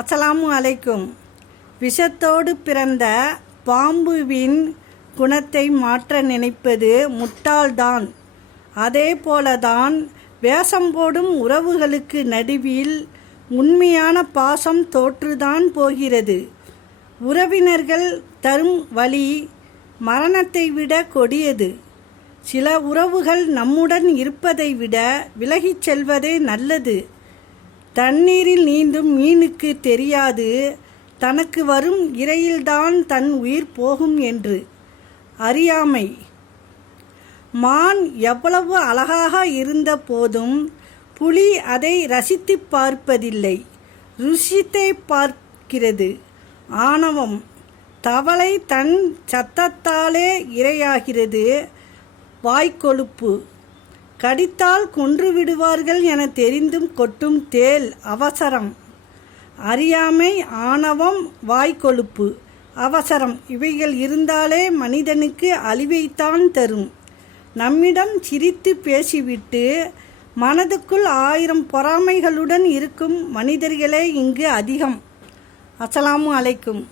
அஸ்ஸலாமு அலைக்கும். விஷத்தோடு பிறந்த பாம்புவின் குணத்தை மாற்ற நினைப்பது முட்டாள்தான். அதே போலதான் வேஷம் போடும் உறவுகளுக்கு நடுவில் உண்மையான பாசம் தோற்றுதான் போகிறது. உறவினர்கள் தரும் வலி மரணத்தை விட கொடியது. சில உறவுகள் நம்முடன் இருப்பதை விட விலகிச் செல்வதே நல்லது. தண்ணீரில் நீந்தும் மீனுக்கு தெரியாது தனக்கு வரும் இரையில்தான் தன் உயிர் போகும் என்று. அறியாமை. மான் எவ்வளவு அழகாக இருந்த போதும் புலி அதை ரசித்து பார்ப்பதில்லை, ருசித்தே பார்க்கிறது. ஆணவம். தவளை தன் சத்தத்தாலே இரையாகிறது. வாய்க்கொழுப்பு. கடித்தால் கொன்று விடுவார்கள் என தெரிந்தும் கொட்டும் தேள் அவசரம். அறியாமை, ஆணவம், வாய்க்கொழுப்பு, அவசரம் இவைகள் இருந்தாலே மனிதனுக்கு அழிவைத்தான் தரும். நம்மிடம் சிரித்து பேசிவிட்டு மனதுக்குள் 1000 பொறாமைகளுடன் இருக்கும் மனிதர்களே இங்கு அதிகம். அஸ்ஸலாமு அலைக்கும்.